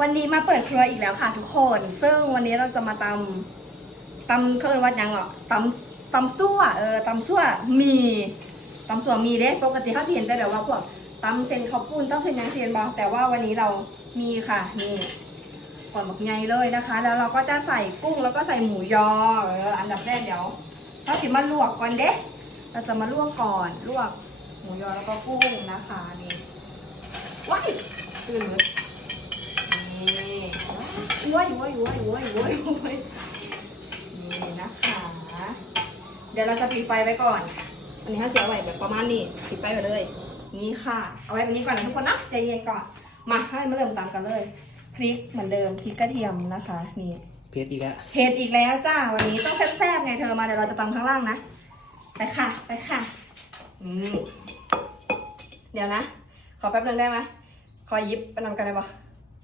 วันนี้มาเปิดครัวอีกแล้วค่ะทุกคน ซึ่งวันนี้เราจะมาตำตำเขาเรียกว่ายังเหรอตำตำซั่วเออตำซั่วมีตำซั่วมีเด้ปกติเขาสิเห็นแต่แบบว่าพวกตำเส้นข้าวปุ้นต้องเส้นยังเส้นบอแต่ว่าวันนี้เรามีค่ะนี่ก่อนหมกไงเลยนะคะ แล้วเราก็จะใส่กุ้งแล้วก็ใส่หมูยอเอออันดับแรกเดี๋ยวเราสิมาลวกก่อนเด้เราจะมาลวกก่อนลวกหมูยอแล้วก็กุ้งนะคะนี่ว้ายตื่นเลย นี่ว้ายว้ายว้ายว้ายว้ายว้ายนี่นะคะ เดี๋ยวเราจะปิดไฟไว้ก่อน อันนี้ถ้าเสียไหวแบบประมาณนี้ปิดไฟไปเลย นี่ค่ะ เอาไว้แบบนี้ก่อนนะทุกคนนะใจเย็นก่อน มาให้มาเริ่มตามกันเลย พริกเหมือนเดิมพริกกระเทียมนะคะ นี่ เพชรอีกแล้วเผ็ดอีกแล้วจ้าวันนี้ต้องแซ่บๆไงเธอมาเดี๋ยวเราจะตำข้างล่างนะ ไปค่ะ ไปค่ะอืมเดี๋ยวนะ ขอแป๊บนึงได้ไหมขอหยิบไปนำกันได้ปะ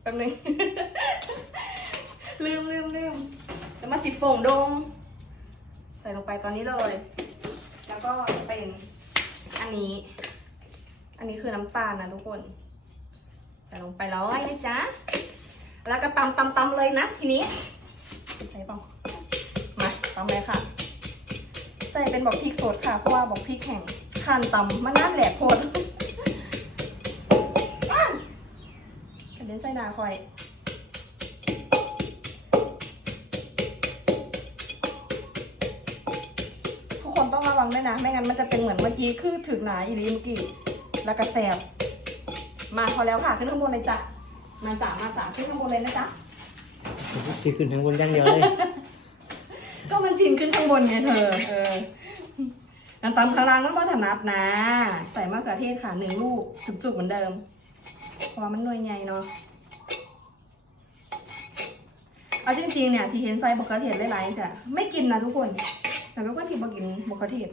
แป๊บนึง ลืมลืมลืมจะมาสิบโป่งดงใส่ลงไปตอนนี้เลย แล้วก็เป็นอันนี้ อันนี้คือน้ำตาลนะทุกคน ใส่ลงไปเลยนะจ๊ะ แล้วก็ตำตำตำเลยนะทีนี้ ใส่ปล่ามาตำเลยค่ะ ใส่เป็นบอกพริกสดค่ะ เพราะว่าบอกพริกแห้งขันตำมันน่าแหลกโคตรอ้าวกระ เด็นใส่หนาคอยทุกคนต้องระวังด้วยนะ ไม่งั้นมันจะเป็นเหมือนเมื่อกี้คือถึงหนาอีรีเมื่อกี้แล้วก็แสบมาพอแล้วค่ะขึ้นข้างบนเลยจ้ะมาจ้ะมาจ้ะขึ้นข้างบนเลยนะจ๊ะซีขึ้นทั้งบนอย่างเดียวเลย ก็มันชินขึ้นข้างบนไงเธอเออน้ำตำข้างล่างต้องมาถนัดนะ ใส่มะเขือเทศค่ะหนึ่งลูกจุกๆเหมือนเดิม เพราะว่ามันหน่วยใหญ่เนาะเอาจริงๆเนี่ยที่เห็นใส่มะเขือเทศหลายๆจะไม่กินนะทุกคน แต่เป็นคนที่บ่กินมะเขือเทศ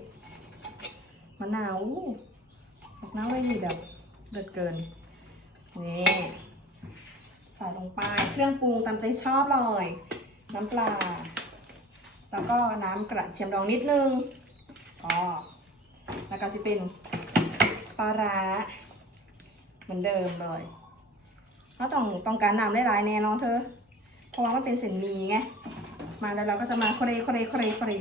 มะนาวมะนาวไว้นี่แบบเดือดเกินนี่ใส่ลงไปเครื่องปรุงตามใจชอบเลยน้ำปลา แล้วก็น้ำกระเทียมดองนิดนึงอ๋อแล้วก็สิเป็นปลาร้า มือนเดิมเลยเราต้องต้องการน้ำได้หลายๆแน่นอนเธอ เพราะว่ามันเป็นเส้นหมีไง มาแล้วเราก็จะมาโคเรโคเรโคเรโคเร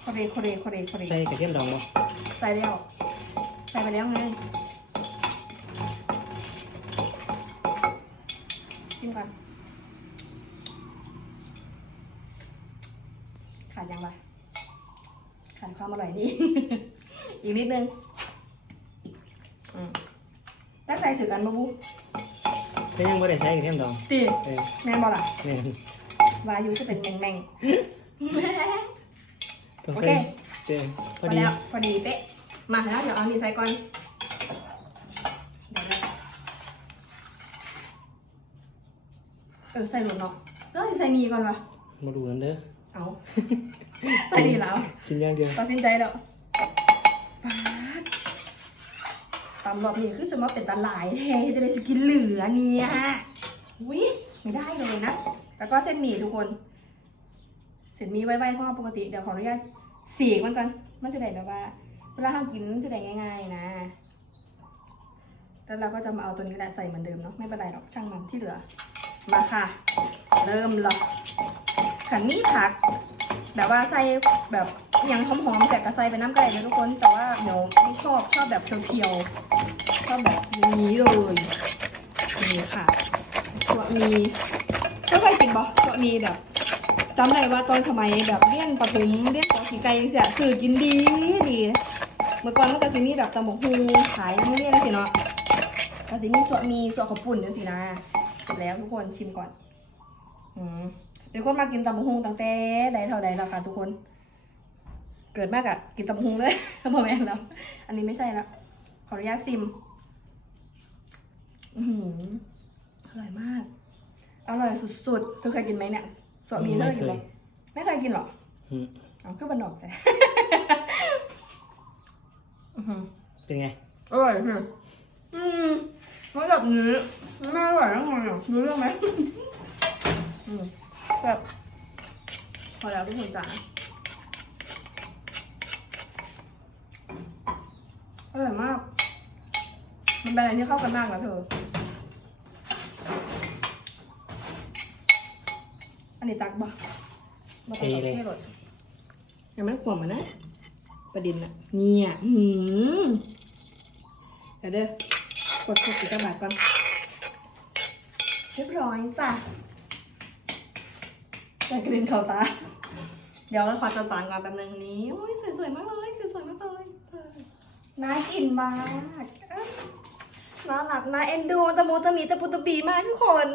โคเรโคเรโคเรโคเรใส่กระเทียมดองบ่ใส่แล้วใส่ไปแล้วไงชิมก่อนขาดยังไงขาดความอร่อยนี่ อีกนิดนึงอืม ตั้งใจถือกันบ่บุแต่ยังไม่ได้ใช้กระเทียมดองตีเออแม่นบอล่ะแม่นวายุจะเป็นแมงแมง ต้องโอใส่เค เจอพพออดีแล้วพอดีเป๊ะ มาแล้วเดี๋ยวเอานี่ใส่ก่อนเดี๋ยวนะเออใส่หมดเนาะแล้วสิใส่นี่ก่อนวะมาดูกันเด้อเอา ใส่นี่แล้ว กินอย่างเดียวตัดสินใจแล้วปาด ตำรอบนี้คือสมมติเป็นตาหลายแท้จะได้สกินเหลือเนี่ยอุ้ยไม่ได้เลยนะ แล้วก็เส้นหมี่ทุกคน เส้นหมี่ไว้ๆของเราปกติเดี๋ยวขออนุญาตสีกมันก่อนมันจะได้แบบว่าเวลาเรามกินมันจะได้ง่าย ๆ นะ แล้วเราก็จะมาเอาตัวนี้แหละใส่เหมือนเดิมเนาะไม่เป็นไรหรอกช่างมันที่เหลือ มาค่ะ เริ่มหรอกขันนี้ผัก แบบว่าใส่แบบ อยังหอมๆแต่กระใส่ไปน้ำไก่นะทุกคนแต่ว่าเดี๋ยวไม่ชอบชอบแบบเพียวๆชอบแบบนี้เลยนี่ค่ะตัวมีก็เคยกินบ่ตัวมีแบบจำได้ว่าตอนสมัยแบบเรียนประถมเรียนปอสีไก่เสียคือกินดีดีเมื่อก่อนมันก็จะมีแบบตำบกฮูขายไม่เรียนสิเนาะก็สิมีส่วนมีส่วนข้าวปุ่นจังสินะเสร็จแล้วทุกคนชิมก่อน อืมเป็นคนมากินตำบกฮงตั้งแต่ใดเท่าใดแล้วค่ะทุกคน เกิดมากอะกินตำบักฮงเลยบอแม่นแล้ว อันนี้ไม่ใช่แล้ว ขออนุญาตซิมอือหืออร่อยมาก อร่อยสุดๆเธอเคยกินไหมเนี่ยสวมีเธอกินไหมไม่เคยกินหรออืมเอาขึ้นบันดอกแต่อื้อหือเป็นไง อร่อยสิอืมไม่แบบนี้ไม่อร่อยแล้วไงอะรู้เรื่องไหมอืมแบบพอแล้วทุกคนจ๋า อร่อยมาก มันเป็นอะไรที่เข้ากันมากนะเธอ อันนี้ตักบ่มาตักเลยยังไม่ขวมอะนะ ประเด็นอะเนี่ยหืมเดี๋ยวเด้อกดกดกีตาร์บาทก่อนเรียบร้อยจ้ะแต่กลิ่นเขาตา เดี๋ยวเราขอจัดสางงานแป๊บนึงนี้ อุ้ยสวยๆมากเลยสวยๆมากเลย น่ากินมากน่ารักน่าเอ็นดูตะมูตะมีตะปุตะปีมากทุกคน